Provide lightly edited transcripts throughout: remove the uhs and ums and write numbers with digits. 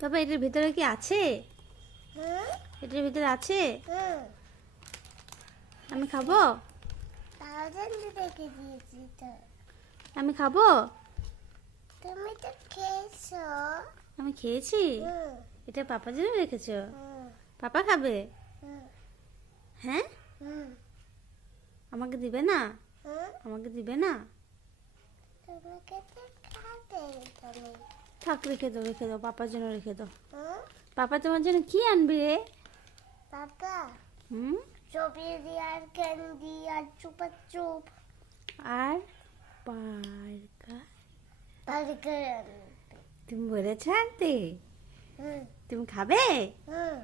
বাবা এটার ভিতরে কি আছে? এটার ভিতরে আছে? আমি খাবো? আমি খাবো? তুমি তো খেয়েছো। আমি খেয়েছি। এটা পাপার জন্য রেখেছো? পাপা খাবে? হ্যাঁ, আমাকে দিবে না? আমাকে দিবে না? তোমাকে তো খাবে তুমি। থাক, রেখে দাও, রেখে দাও, পাপার জন্য রেখে দাও। পাপা তোমার জন্য কি আনবে রে? পাপা হুম, স্ট্রবেরি আর ক্যান্ডি আর চুপা চুপ আর বার্গার। বার্গার। তুমি বলেছো আনতে? হুম তুমি খাবে? হুম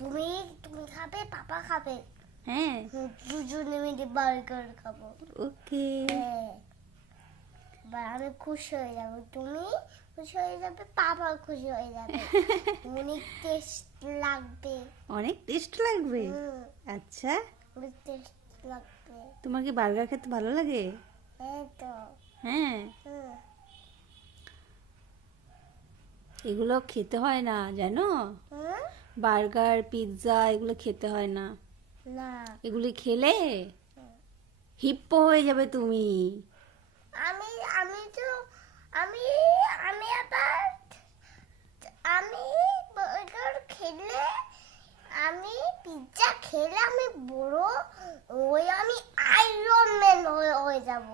তুমি তুমি খাবে, পাপা খাবে। হ্যাঁ, দুজনে মিলে বার্গার খাবো। ওকে। হ্যাঁ, এবার আমি খুশি হয়ে যাবো, তুমি খুশি হয়ে যাবে, পাপা খুশি হয়ে যাবে। অনেক টেস্ট লাগবে। অনেক টেস্ট লাগবে? হুম, আচ্ছা, অনেক টেস্ট লাগবে। তোমার কি বার্গার খেতে ভালো লাগে? এই তো। হ্যাঁ, হুম এগুলো খেতে হয় না জানো? হুম বার্গার, পিৎজা এগুলো খেতে হয় না। না, এগুলি খেলে হিপ্পো হয়ে যাবে তুমি। আমি আমি তো আমি আমি আবার আমি বার্গার খেলে, আমি পিৎজা খেলে আমি বড়, আমি আয়রন ম্যান হয়ে যাব।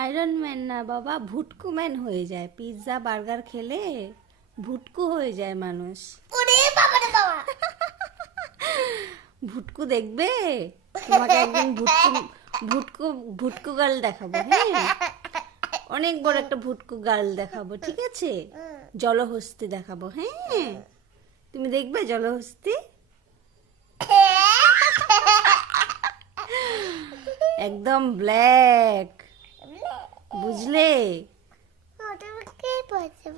আয়রন ম্যান না বাবা, ভুটকু ম্যান হয়ে যায়। পিৎজা বার্গার খেলে ভুটকু হয়ে যায় মানুষ। ওরে বাবা রে বাবা। ভুটকু দেখবে? তোমাকে একদিন ভুটকু ভুটকু ভুটকু গার্ল দেখাবো। হ্যাঁ, অনেক বড় একটা ভুটকু গার্ল দেখাবো, ঠিক আছে? জলহস্তি দেখাবো। হ্যাঁ, তুমি দেখবে জলহস্তি? একদম ব্ল্যাক, বুঝলে? ওটা কে বলছে?